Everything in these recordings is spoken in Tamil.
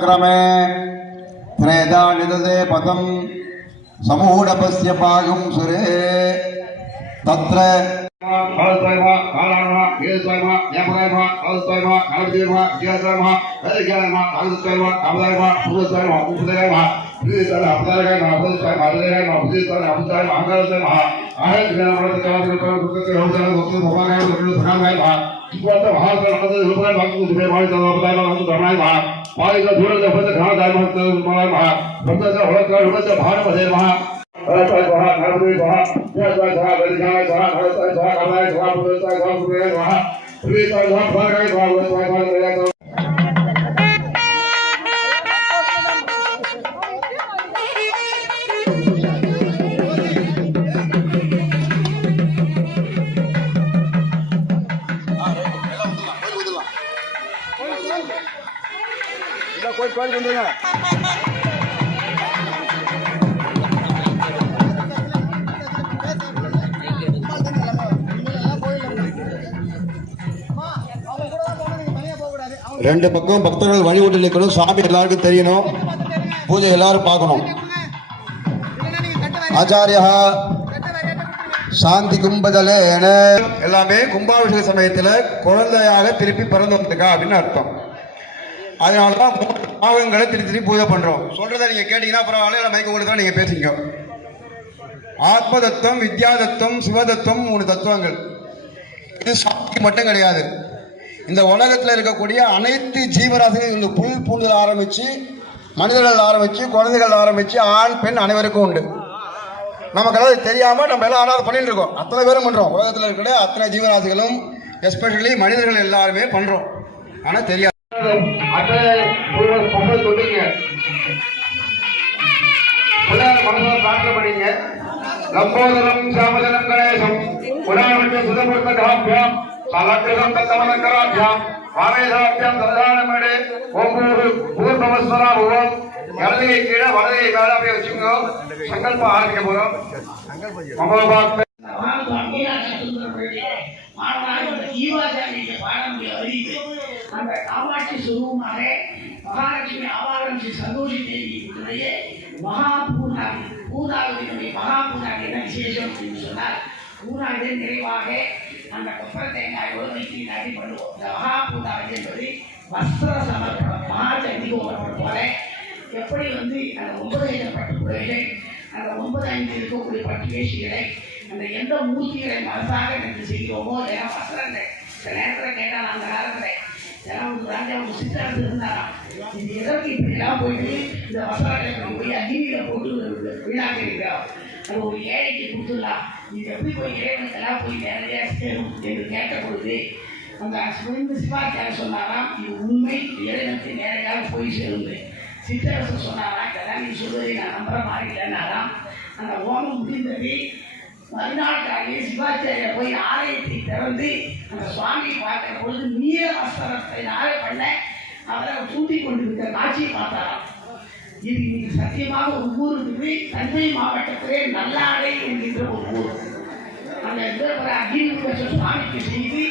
क्रमे त्रेधा निदते पदं समूढपस्य पागं सुरे तत्र ரெண்டு பக்கம் பக்தர்கள் வழிபட்டு நிற்கணும். சாமி எல்லாருக்கும் தெரியணும். பூஜை எல்லாரும் பார்க்கணும். ஆச்சாரியா சாந்தி கும்பதலே என எல்லாமே கும்பாபிஷேக சமயத்தில் குழந்தையாக திருப்பி பிறந்து வந்துக்கா அப்படின்னு அர்த்தம். அதனாலதான் பாவங்களை திருப்பி பூஜை பண்றோம். சொல்றதை நீங்க கேட்டீங்கன்னா பரவாயில்ல, இல்லை மைக்க கொடுத்தா நீங்க பேசுங்க. ஆத்ம தத்துவம், வித்யா தத்துவம், சிவதத்துவம், 3 தத்துவங்கள். இது சாந்தி மட்டும் கிடையாது. இந்த உலகத்தில் இருக்கக்கூடிய அனைத்து ஜீவராசிகளும் இந்த புல் பூண்டுகள் ஆரம்பிச்சு மனிதர்கள் ஆரம்பிச்சு குழந்தைகள் ஆரம்பிச்சு ஆண் பெண் அனைவருக்கும் உண்டு. நமக்கு தெரியாம நம்ம எல்லாம் ஆனாலும் பண்ணிட்டு இருக்கோம். அத்தனை பேரும் பண்றோம். உலகத்தில் இருக்கிற அத்தனை ஜீவராசிகளும் எஸ்பெஷலி மனிதர்கள் எல்லாருமே பண்றோம். ஆனா தெரியாது. லம்போதரம் சாமதனம் கணேசம் புராண சுதபுர்த்தகாபியாம் சலக்கிருதம் தத்தமனக்கராபியாம் வாமேதாபியாம் சதானமேடே ஓம் பூர்வமஸ்வரா ஓம். இடதுகை கீழே வலதுகை மேல அப்படியே வச்சுக்கோ. சங்கல்பம் ஆரம்பிக்க போறோம். அந்த காமாட்சி சுரூபமாக மகாலட்சுமி ஆவாரம் ஸ்ரீ சந்தோஷி தேவியினுடைய மகாபூர்ணாதி பூதாவினுடைய மகாபூர்ணாதி என்ன விசேஷம் அப்படின்னு சொன்னால், பூர்ணாதி நிறைவாக அந்த கொப்பரை தேங்காய் வைத்து நடி பண்ணுவோம். இந்த மகாபூதாவி என்பது வஸ்திர சமர்ப்பணம். மகாச்சந்திகோபுரம் போல எப்படி அந்த 9 பட்டு புடவைகள், அந்த 9 இருக்கக்கூடிய பட்டு வேஷ்டிகளை, அந்த எந்த மூர்த்திகளை மனசாக நின்று செய்கிறோமோ, ஏன்னா வஸ்திரங்கள் சில நேரத்தில் கேட்டால் அந்த காலத்தில் ராஜா ஒரு சித்தார்த்து இருந்தாராம். இது எதற்கு இப்படிலாம் போயிட்டு இந்த வஸ்திரங்களை போய் அக்னியில் போட்டு வீணாக்கிறீங்களா, அது ஒரு ஏழைக்கு கொடுத்துடலாம், இது எப்படி போய் இறைவனுக்கெல்லாம் போய் நேரடியாக சேரும் என்று கேட்ட பொழுது அந்த சிவாச்சாரியர் சொன்னாராம், இது உண்மை, இறைவனுக்கு நேரடியாக போய் சேருங்க. சித்தரசு சொன்னாராம், இதெல்லாம் நீ சொல்வதை நான் நம்புற மாதிரி இல்லைன்னாராம். அந்த ஓமம் முடிந்தது. மறுநாள் காலையில் சிவாச்சாரியர் போய் ஆலயத்தை திறந்து அந்த சுவாமியை பார்க்கிற பொழுது நீல வஸ்திரத்தினால பண்ண அவரை தூண்டி கொண்டிருக்கிற காட்சியை பார்த்தாராம். இது இன்னைக்கு சத்தியமாக ஒரு ஊர் இருக்குது. தஞ்சை மாவட்டத்திலே நல்லாடை என்கின்ற ஒரு ஊர். அந்த அக்னிமுக சுவாமிக்கு செய்து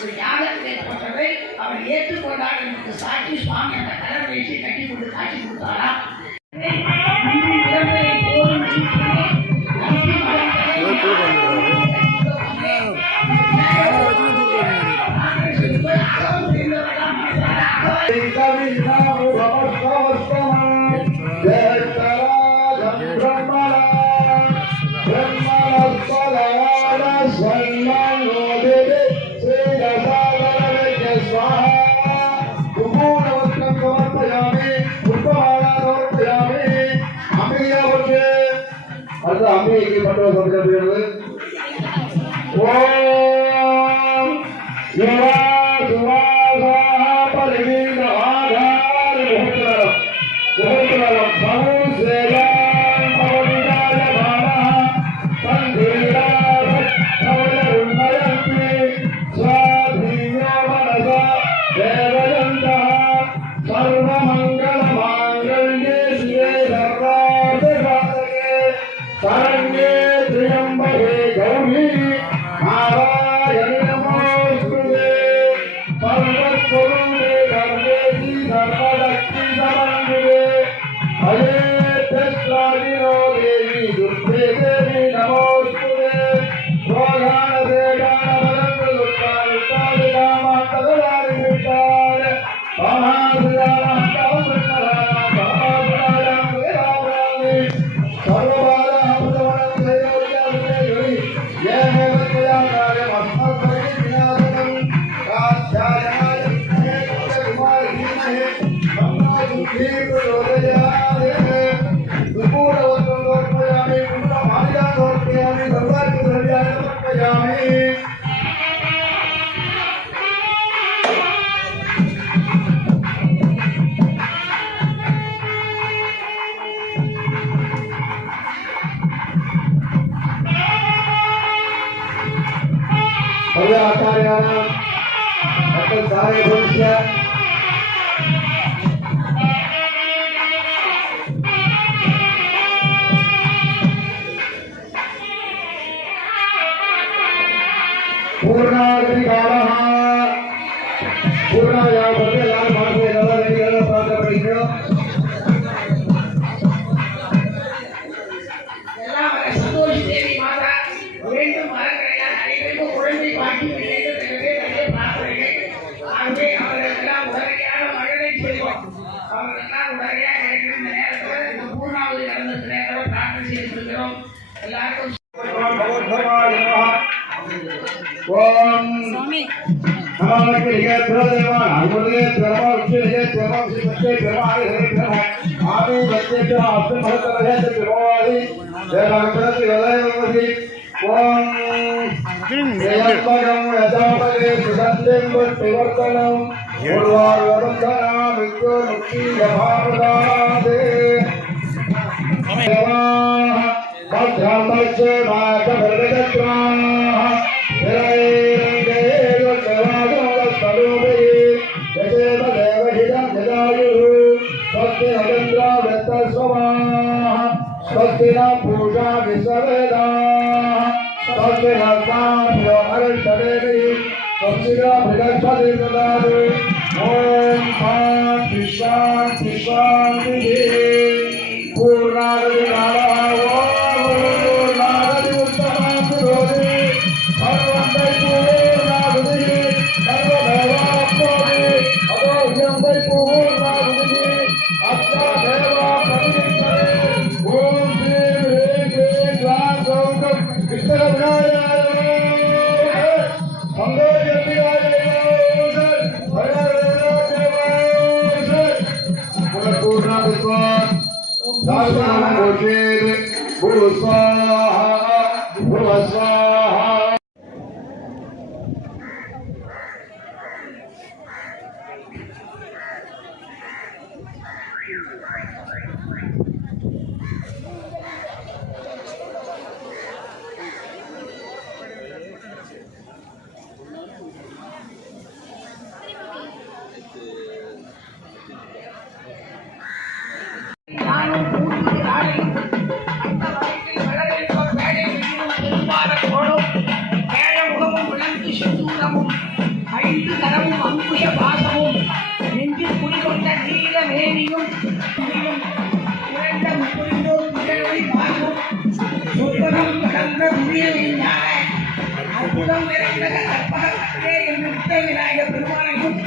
ஒரு யாகத்தை போட்டதை அவர் ஏற்றுக்கொண்டார் என்பதற்கு சாட்சி சுவாமி அந்த கடல் வயசை கட்டி கொண்டு காட்சி கொடுத்தாராம். அம்பிகைக்கு பட்டுவ சொல்கிறது. ஓம் சிவா சிவாசா பரிவீர ஆதார முகூர்த்தம் முகூர்த்தம் சமுசேயம் பவனிதாய பாலா சந்தீரா சவலருணயந்தி ஸ்வாதீனோ மனசா தேவயந்தா சர்வமங்கல மாங்கல்யே சிவே சர்வார்த்தசாதகே சரண்யே त्र्यंबके गौरी नारायणी नमोस्तुते. पूर्णावधि कालः पूर्णावधि எல்லாரும் மனசுல நல்லா ரெடியா பிரார்த்தனை பண்ணிக்கணும். எல்லாம் வர சந்தோஷ் தேவி மாதா வேண்டும் மரங்களையா அனைவருக்கும் குழந்தை பாக்கி வேண்டும் எனவே நிறைய பிரார்த்தனைகள். ஆகவே அவர்களுக்கெல்லாம் உடனடியான மழலை செய்வோம். அவர்களுக்கெல்லாம் உடனடியாக கிடைக்கிற இந்த நேரத்தில் இந்த பூர்ணாவதி நடந்த நேரத்தில் பிரார்த்தனை செய்து கொள்கிறோம். எல்லாருக்கும் ஓம் நமக்கு நிகழ்கிறதேவான் அங்குதே பிரமா உச்சிலே பிரமா உச்சிலே பிரமா ஹரே ஆதி வச்சேட்ட அப்துல் மஹத்தரஹே பிரமாதி தேவாங்கரதி யதயமதி ஓம் தேவபகம் யதாபதே சுதந்தேம் விவர்த்தனம் உர்வார் வந்தனா மித்யோ முக்தி யபாவதாதே தேவா பத்ரமச்சே மாதவரதத்ரா पूजा विसवेदा ओम शांति शांति शांति पूर्णागति पूर्णागति उत्तमागति सर्वंदै पूर्णागति सर्वदेवाप्नोति अदोह्यंदै पूर्णागति अच्छा देवा प्रतिष्ठते ओम श्री ह्रीं क्लीं ग्लां गौं विष्णुविनाय நானும் பூர்த்தி ஆடை அந்த வகையில் வளரில் ஒரு வேலை விழும் பெரும்பாலும் வேழ முகமும் விளங்கு செந்தூரமும் 5 கரமும் அங்குஷ பாசமும் நெஞ்சில் குடிகொண்ட நீல மேனியும் இரண்ட முப்பரிந்தோர் நிகழ்வை பார்க்கும் சொற்பகம் கடந்த உயிரில் ஞான அற்புதம் நிறைந்த கற்பக கட்டே என்று முத்த விநாயக பெருமானையும்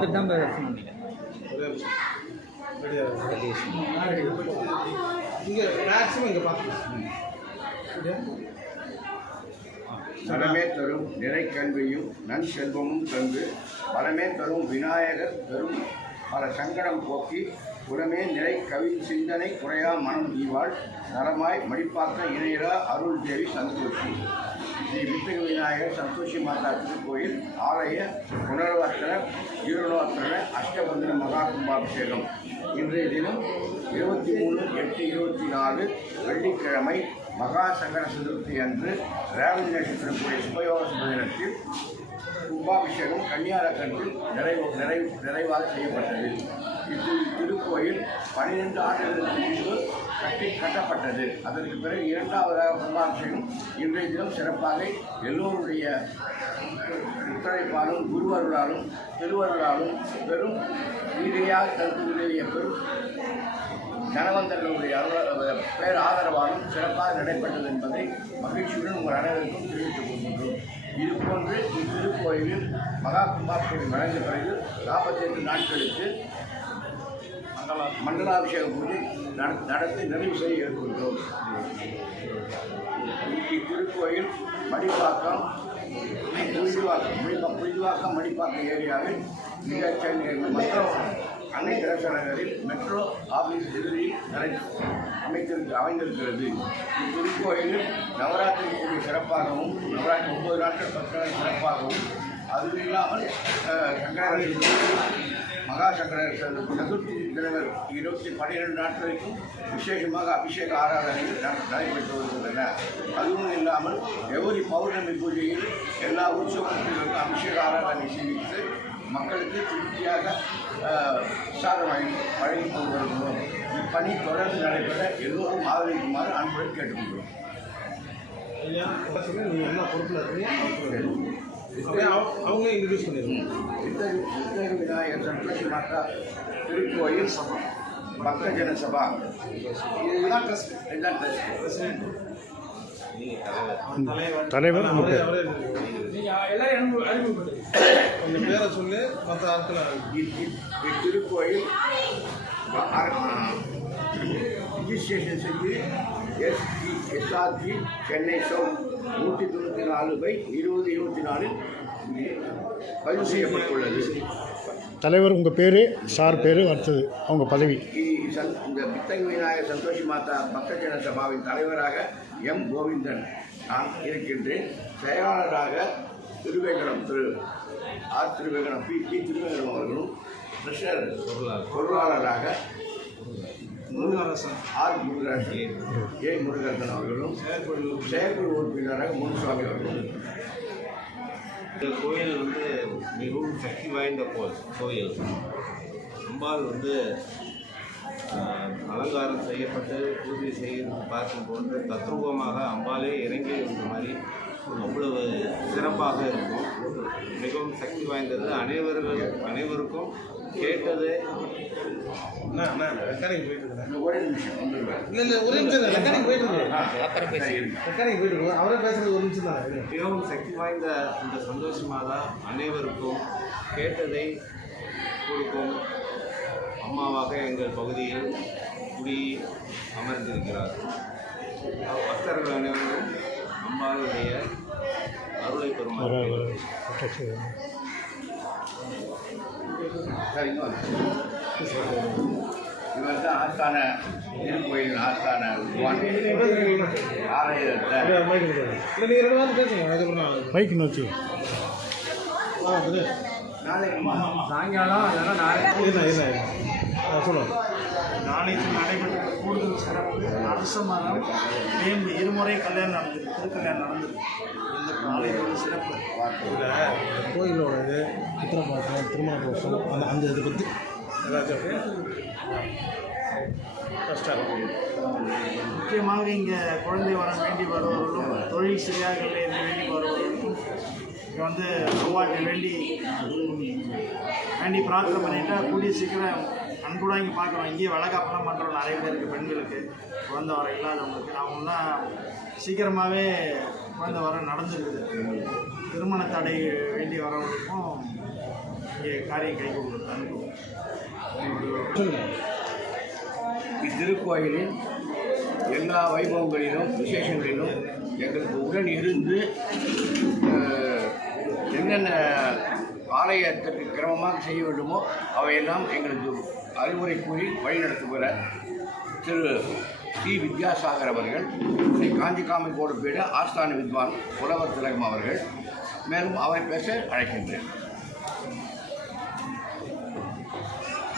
பார்த்துட்டு தான் தரிசனம் பண்ணிட்டேன். இங்கே மேக்ஸிமம் இங்கே பார்த்துக்கலாம். நலமே தரும் நிறை கல்வியும் நன் செல்வமும் தந்து பலமே தரும் விநாயகர் தரும் பல சங்கடம் போக்கி குலமே நிறை கவி சிந்தனை குறையா மனம் ஈவாள் நலமாய் மடிப்பாக்க இணையரா அருள் தேவி சந்தோஷி. ஸ்ரீ வித்தக விநாயகர் சந்தோஷி மாதா திருக்கோயில் ஆலய புனர்வர்த்தன ஜீரணோத்தர அஷ்டபந்தன மகா கும்பாபிஷேகம் இன்றைய தினம் 23/8/24 வெள்ளிக்கிழமை மகா சங்கர சதுர்த்தி அன்று ரேவதி நட்சத்திரம் கூடிய சுபயோக சுபதினத்தில் கும்பாபிஷேகம் கன்னியாரக்கன்றில் நிறைவாக செய்யப்பட்டது. திருக்கோயில் 12 ஆண்டுகளுக்கு முன்பு கட்டப்பட்டது. அதற்கு பிறகு 2வதாக கும்பாபிஷேகம் இன்றைய தினம் சிறப்பாக எல்லோருடைய ஒத்துழைப்பாலும் குருவருளாலும் திருவருளாலும் பெரும் வீடியாக தற்போதைய பெரும் ஜனவந்தர்களுடைய பேர் ஆதரவாலும் சிறப்பாக நடைபெற்றது என்பதை மகிழ்ச்சியுடன் உங்கள் அனைவருக்கும் தெரிவித்துக் கொள்கின்றோம். இதுபோன்று இத்திருக்கோயிலில் மகா கும்பாபிஷேகம் வழங்கிய பிறகு 48 நாட்களுக்கு மண்டலாபிஷேக பூஜை நடத்தி நிறைவு செய்ய இருக்கின்றோம். இத்திருக்கோயில் மடிப்பாக்கம் புழுதிவாக்கம் மடிப்பாக்கம் ஏரியாவில் மற்றும் அன்னை தெரசா நகரில் மெட்ரோ ஆபீஸ் எதிரில் அமைந்திருக்கிறது. இத்திருக்கோயிலில் நவராத்திரி பூஜை சிறப்பாகவும் நவராத்திரி 9 நாட்கள் 10 நாள் சிறப்பாகவும் அதுவும் இல்லாமல் மகா சங்கர சதுர்த்தி தினங்கள் 12 நாட்களுக்கும் விசேஷமாக அபிஷேக ஆராதனைகள் நடைபெற்று வருகின்றன. அதுவும் இல்லாமல் எவரி பௌர்ணமி பூஜையில் எல்லா உற்சவத்திலும் அபிஷேக ஆராதனை செய்வித்து மக்களுக்கு திருப்தியாக பிரசாதம் வழங்கி கொண்டு வருகிறோம். இப்பணி தொடர்ந்து நடைபெற எல்லோரும் ஆதரிக்குமாறு அன்புடன் கேட்டுக்கொள்கிறோம். நீங்கள் என்ன பொறுப்பில் இருக்கீங்க அவங்களே இன்ட்ரடியூஸ் பண்ணிடுவோம். வித்தக விநாயகர் சந்தோஷி மாதா திருக்கோயில் பக்தஜன சபா இதுதான் ட்ரஸ்ட். தலைவர் அந்த பேரை சொல்லி மற்ற ஆட்கள் இத்திருக்கோயில் ரிஜிஸ்ட்ரேஷன் செஞ்சு எஸ்ஆர்ஜி சென்னை சவுத் 194/2024 பதிவு செய்யப்பட்டுள்ளது. தலைவர் உங்கள் பேர், சார் பேர், அடுத்தது அவங்க பதவி. இந்த வித்தக விநாயகர் சந்தோஷி மாதா பக்தஜன சபாவின் தலைவராக எம் கோவிந்தன் நான் இருக்கின்றேன். செயலாளராக திருவேங்கடம் திரு ஆர் திருவேங்கடம் பி திருவேங்கடம் அவர்களும், ட்ரெஷரர் பொருளாளராக முருகரசன் ஆர் முருகரசன் ஏ முருகரசன் அவர்களும், செயற்குழு உறுப்பினராக முனுசாமி அவர்களும். இந்த கோயில் வந்து மிகவும் சக்தி வாய்ந்த கோயில். அம்பாள் வந்து அலங்காரம் செய்யப்பட்டு பூஜை செய்து பார்க்கும்போது தத்ரூபமாக அம்பாலே இறங்கி இருந்த மாதிரி அவ்வளவு சிறப்பாக இருக்கும். மிகவும் சக்தி வாய்ந்தது. அனைவருக்கும் கேட்டது. ரெக்கார்டிங் போயிட்டு ஒரே நிமிஷம் வந்துடுவேன். இல்லை ஒரே நிமிஷம் ரெக்கார்டிங் போயிட்டு ரெக்கார்டிங் போயிட்டு அவரே பேசுறது ஒரு நிமிஷம் தான். மிகவும் சக்தி வாய்ந்த இந்த சந்தோஷி மாதா அனைவருக்கும் கேட்டதை கொடுக்கும் அம்மாவாக எங்கள் பகுதியில் குடி அமர்ந்திருக்கிறார். பக்தர்கள் அனைவரும் அம்பாளுடைய அருளை பெறுமாறு. இவர் தான் ஆஸ்தான திருக்கோயிலின் ஆஸ்தான ஆலயத்தை பைக் நோக்கி நாளைக்கு சாயங்காலம் இல்லைன்னா நாளைக்கு சொல்லுவோம். நாளைக்கு நடைபெற்ற கூடுதல் சிறப்பு அரச மரம் மேம்பு இருமுறை கல்யாணம் நடந்தது, திருக்கல்யாணம் நடந்தது. இந்த ஆலயத்தோட சிறப்பு கோயிலோட இது உத்தரப்பாக்கம் திருமண கோஷம் அந்த இதை பற்றி ஏதாச்சும் முக்கியமாக இங்கே குழந்தை வரம் வேண்டி வருபவர்களும் தொழில் சரியாக வேண்டி வருபவர்களும் இங்கே வந்து அவ்வாட்டை வேண்டி பிரார்த்தனை பண்ணிட்டா கூடிய சீக்கிரம் அன்புடா இங்கே பார்க்குறோம். இங்கேயே வளகாப்பெல்லாம் பண்ணுறோம் நிறைய பேருக்கு, பெண்களுக்கு குழந்தை வரம் இல்லாதவங்களுக்கு. அவங்களாம் சீக்கிரமாகவே குழந்தை வரம் நடந்துருக்குது. திருமண தடை வேண்டி வரவங்களுக்கும் இங்கே காரியம் கை கொடுத்தான்னு இத்திருக்கோயிலின் எல்லா வைபவங்களிலும் விசேஷங்களிலும் எங்களுக்கு உடன் இருந்து என்னென்ன ஆலயத்திற்கு கிரமமாக செய்ய வேண்டுமோ அவையெல்லாம் எங்களுக்கு அறிவுரை கூறி வழிநடத்துகிற திரு ஸ்ரீ வித்யாசாகர் அவர்கள், ஸ்ரீ காஞ்சி காமகோடு பீட ஆஸ்தான வித்வான் புலவர் திலகம் அவர்கள், மேலும் அவரை பேச அழைக்கின்றேன்.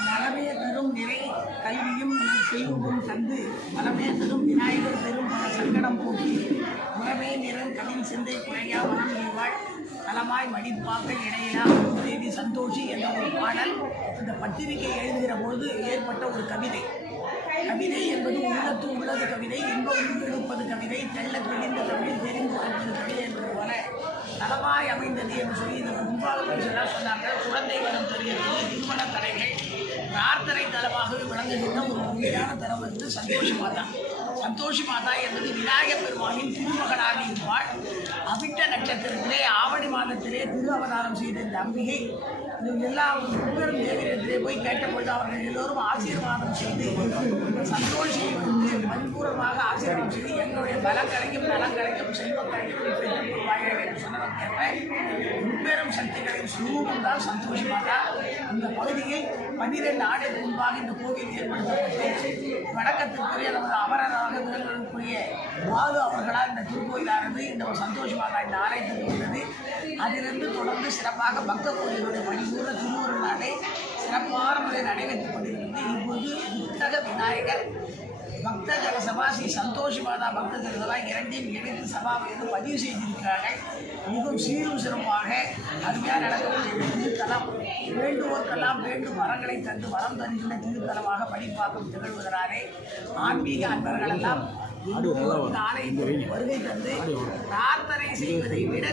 நலமே தரும் நிறை கல்வியும் செல்வமும் தந்து பலமே தரும் விநாயகர் பெரும் பல சங்கடம் போக்கி உறவே நிறம் கவின் சிந்தை குறையா மனம் நீவாள் நலமாய் மடிப்பாக இடையிலா தேவி சந்தோஷி என்ற ஒரு பாடல் இந்த பத்திரிகை எழுதுகிற பொழுது ஏற்பட்ட ஒரு கவிதை. கவிதை என்பது உள்ளத்து உள்ளது கவிதை, இன்பம் எடுப்பது கவிதை, தெள்ள தெளிந்த கவிதை, தெரிந்து கொடுப்பது கவிதை என்பது போல நலமாய் அமைந்தது என்று சொல்லி இந்த முன்பாளர்கள் எல்லாம் சொன்னாங்க. குழந்தை வரம் தருகிறது, திருமண தடைகள் பிரார்த்தனை தலமாகவே விளங்குகின்ற ஒரு உண்மையான தலம் வந்து சந்தோஷி மாதா. சந்தோஷி மாதா என்பது விநாயகப் பெருமானின் திருமகனாக இருப்பாள். அவிட்ட நட்சத்திரத்திலே ஆவணி மாதத்திலே திரு அவதாரம் செய்த இந்த அம்பிகை எல்லா முப்பெரும் தேவியிடத்திலே போய் கேட்டபொழுது அவர்கள் எல்லோரும் ஆசீர்வாதம் செய்து சந்தோஷியை வந்து மதிப்பூர்வமாக ஆசீர்வாதம் செய்து எங்களுடைய பலம் கிடைக்கும், நலம் கிடைக்கும், செல்வம் கிடைக்கும் என்று சொன்னதற்கேற்ப முப்பெரும் சக்திகளின் சுரூபம் தான் சந்தோஷி மாதா. இந்த பகுதியில் 12 ஆண்டுகளுக்கு முன்பாக இந்த கோவில் ஏற்படுத்தப்பட்டு வணக்கத்திற்குரிய நமது அமரராக விளங்கக்கூடிய பாலு அவர்களால் இந்த திருக்கோயிலானது இந்த சந்தோஷி மாதா இந்த ஆலயத்திற்கு வந்தது. அதிலிருந்து தொடர்ந்து சிறப்பாக பக்த கோயிலுடைய வழிபூர்வ திருவுருளாலே சிறப்பான முறையில் நடைபெற்றுக் கொண்டிருக்கிறது. இப்போது புத்தக விநாயகர் பக்த ஜனசபா ஸ்ரீ சந்தோஷி மாதா பக்த ஜனசபா இரண்டையும் இணைத்து சபாவிலிருந்து பதிவு செய்திருக்கிறார்கள். மிகவும் சீரும் சிறப்பாக அருமையாக நடக்கக்கூடிய திருத்தலம் வேண்டுவோர்க்கெல்லாம் வேண்டும் வரங்களை தந்து வரம் தருகின்ற திருத்தலமாக படிப்பாக்கம் திகழ்வதனாலே ஆன்மீக அன்பர்களெல்லாம் ஆலயத்திற்கு வருகை தந்து பிரார்த்தனை செய்வதை விட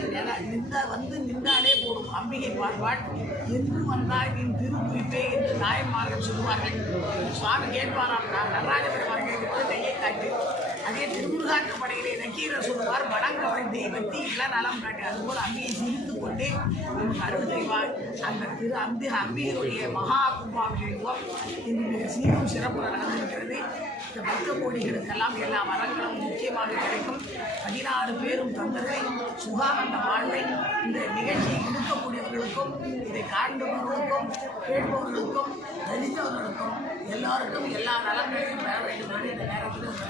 வந்து நின்றாலே போடும் அம்பிகை பார்ப்பாள். என்று வந்தால் என் திருக்குறிப்பே என்று நாயன்மார்கள் சொல்லுவார்கள். சுவாமி கேட்பாராம், நான் நடராஜ பெருமார்கள் விட்டு கையை காட்டு. அதே திருமுருகாற்று படையிலே நக்கீரர் சொல்லுவார், வடங்கவரை தெய்வத்தை இளநலம் காட்டு. அதுபோல் அம்பியை சிரித்து கொண்டே நமக்கு அருள் செய்வார். அந்த அம்பிகையுடைய மகா கும்பாபிஷேகம் இன்று மிக சீரும் சிறப்பு நடந்திருக்கிறது. இந்த பக்த கோடிகளுக்கெல்லாம் எல்லா வரங்களும் முக்கியமாக கிடைக்கும். 16 பேரும் தந்ததை சுகானந்த வாழ்வை இந்த நிகழ்ச்சியை எடுக்கக்கூடியவர்களுக்கும் இதை காண்பவர்களுக்கும் கேட்பவர்களுக்கும் தரித்தவர்களுக்கும் எல்லாருக்கும் எல்லா நலன்களையும் பெற வேண்டும் என்று இந்த நேரத்தில்